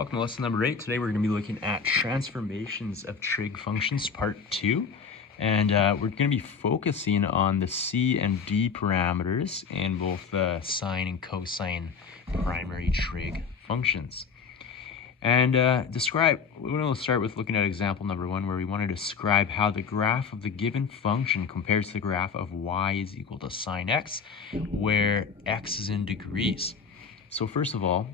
Welcome to lesson number 8. Today we're going to be looking at transformations of trig functions part 2. And we're going to be focusing on the C and D parameters in both the sine and cosine primary trig functions. And we're going to start with looking at example number 1, where we want to describe how the graph of the given function compares to the graph of y is equal to sine x, where x is in degrees. So first of all,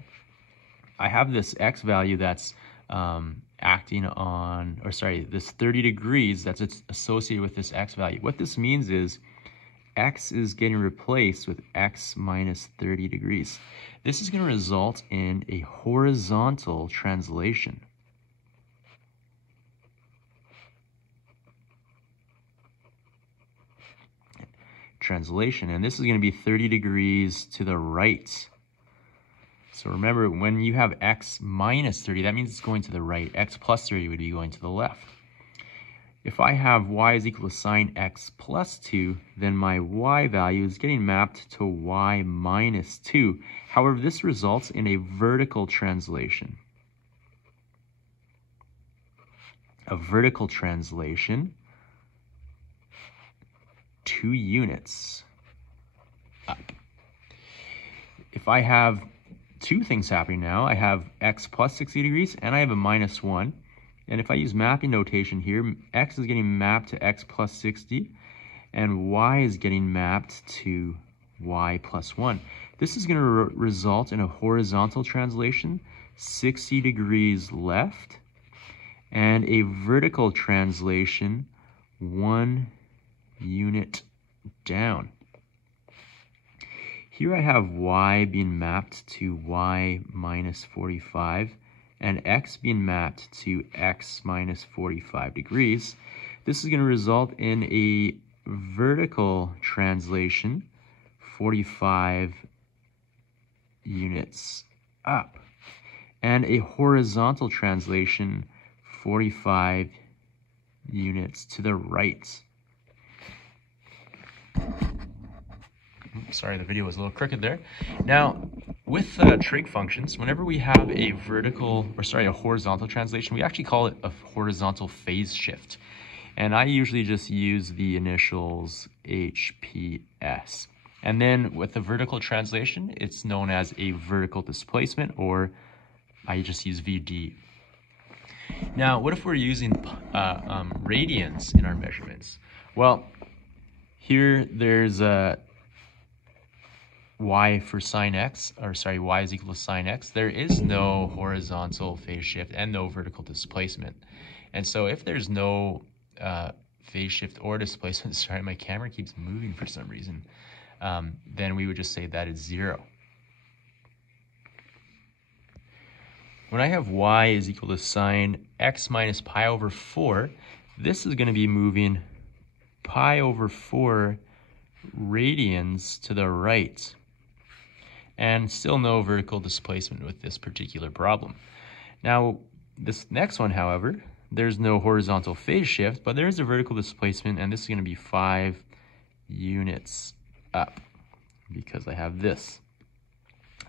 I have this x value that's this 30 degrees that's associated with this x value. What this means is x is getting replaced with x minus 30 degrees. This is going to result in a horizontal translation. And this is going to be 30 degrees to the right. So remember, when you have x minus 30, that means it's going to the right. X plus 30 would be going to the left. If I have y is equal to sine x plus 2, then my y value is getting mapped to y minus 2. However, this results in a vertical translation. A vertical translation 2 units up. If I have two things happening now, I have x plus 60 degrees and I have a minus 1. And if I use mapping notation here, x is getting mapped to x plus 60 and y is getting mapped to y plus 1. This is going to result in a horizontal translation 60 degrees left and a vertical translation 1 unit down. Here I have y being mapped to y minus 45 and x being mapped to x minus 45 degrees. This is going to result in a vertical translation 45 units up and a horizontal translation 45 units to the right. Sorry, the video was a little crooked there. Now, with trig functions, whenever we have a horizontal translation, we actually call it a horizontal phase shift. And I usually just use the initials HPS. And then with the vertical translation, it's known as a vertical displacement, or I just use VD. Now, what if we're using radians in our measurements? Well, here there's a y for sine x, y is equal to sine x. There is no horizontal phase shift and no vertical displacement. And so if there's no phase shift or displacement, sorry, my camera keeps moving for some reason, then we would just say that is 0. When I have y is equal to sine x minus pi over 4, this is going to be moving pi over 4 radians to the right. And still no vertical displacement with this particular problem. Now, this next one, however, there's no horizontal phase shift, but there is a vertical displacement, and this is going to be 5 units up because I have this.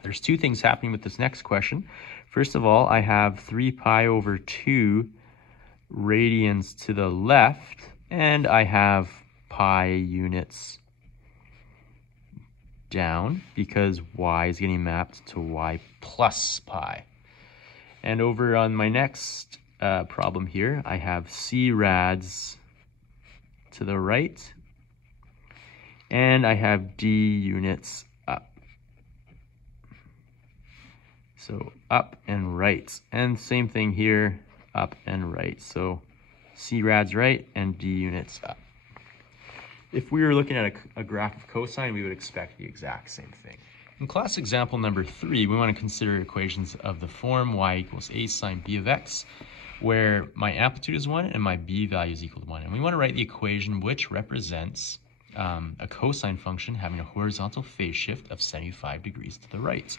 There's two things happening with this next question. First of all, I have 3 pi over 2 radians to the left, and I have pi units down because y is getting mapped to y plus pi. And over on my next problem here, I have c rads to the right and I have d units up. So up and right, and same thing here, up and right. So c rads right and d units up. If we were looking at a graph of cosine, we would expect the exact same thing. In class example number 3, we want to consider equations of the form y equals a sine b of x, where my amplitude is 1 and my b value is equal to 1. And we want to write the equation which represents a cosine function having a horizontal phase shift of 75 degrees to the right.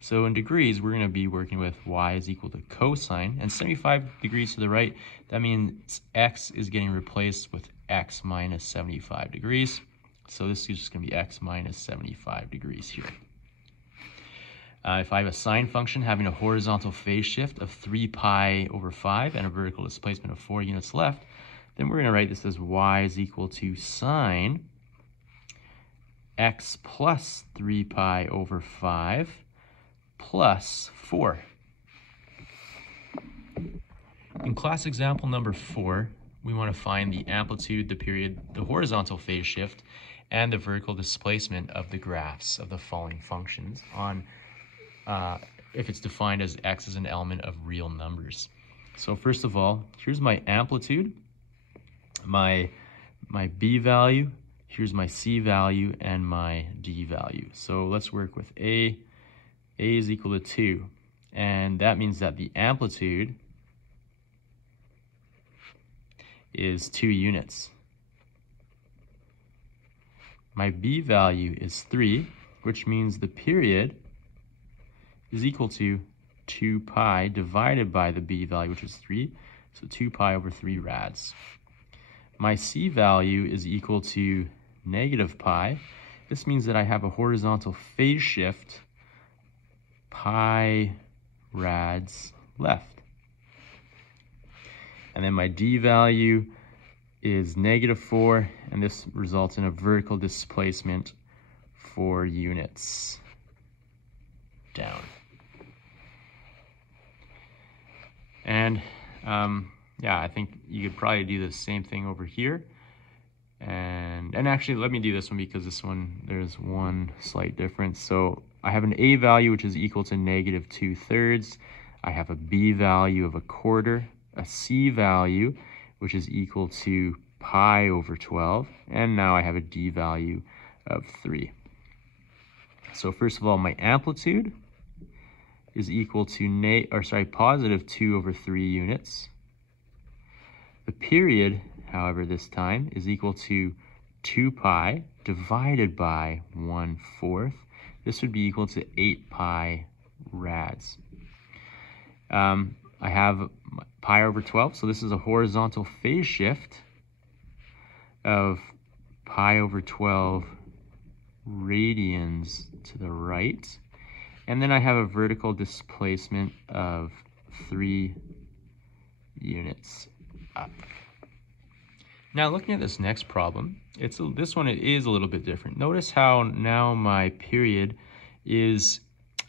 So in degrees, we're going to be working with y is equal to cosine, and 75 degrees to the right, that means x is getting replaced with x minus 75 degrees. So this is just going to be x minus 75 degrees here. If I have a sine function having a horizontal phase shift of 3 pi over 5 and a vertical displacement of 4 units left, then we're going to write this as y is equal to sine x plus 3 pi over 5 plus 4. In class example number 4, we want to find the amplitude, the period, the horizontal phase shift, and the vertical displacement of the graphs of the following functions on if it's defined as x is an element of real numbers. So first of all, here's my amplitude, my b value, here's my c value, and my d value. So let's work with a is equal to 2, and that means that the amplitude is 2 units. My b value is 3, which means the period is equal to 2 pi divided by the b value, which is 3, so 2 pi over 3 rads. My c value is equal to negative pi. This means that I have a horizontal phase shift pi rads left. And then my d value is negative 4, and this results in a vertical displacement 4 units down. And yeah, I think you could probably do the same thing over here. And actually, let me do this one because this one, there's one slight difference. So I have an a value, which is equal to negative 2/3. I have a b value of 1/4, a c value, which is equal to pi over 12. And now I have a d value of 3. So first of all, my amplitude is equal to positive 2 over 3 units. The period, however, this time is equal to 2 pi divided by 1/4. This would be equal to 8 pi rads. I have pi over 12, so this is a horizontal phase shift of pi over 12 radians to the right. And then I have a vertical displacement of 3 units up. Now looking at this next problem, this one is a little bit different. Notice how now my period is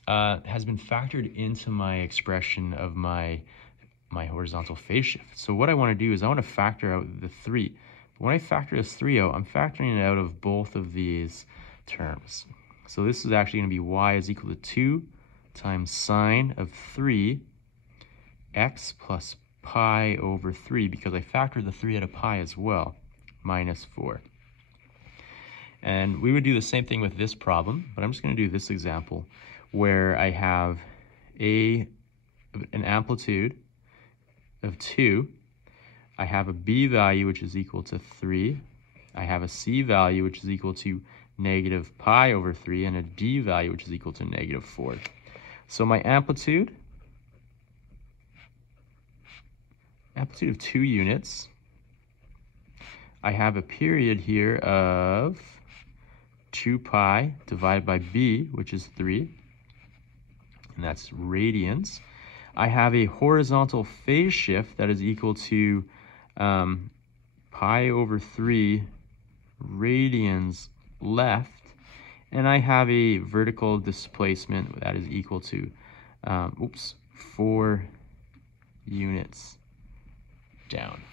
has been factored into my expression of my horizontal phase shift. So what I want to do is I want to factor out the 3. But when I factor this 3 out, I'm factoring it out of both of these terms. So this is actually going to be y is equal to 2 times sine of 3 x plus pi over 3, because I factored the 3 out of pi as well, minus 4. And we would do the same thing with this problem, but I'm just going to do this example where I have an amplitude of 2. I have a b value, which is equal to 3. I have a c value, which is equal to negative pi over 3, and a d value, which is equal to negative 4. So my amplitude of 2 units. I have a period here of 2 pi divided by b, which is 3, and that's radians. I have a horizontal phase shift that is equal to pi over 3 radians left, and I have a vertical displacement that is equal to 4 units down.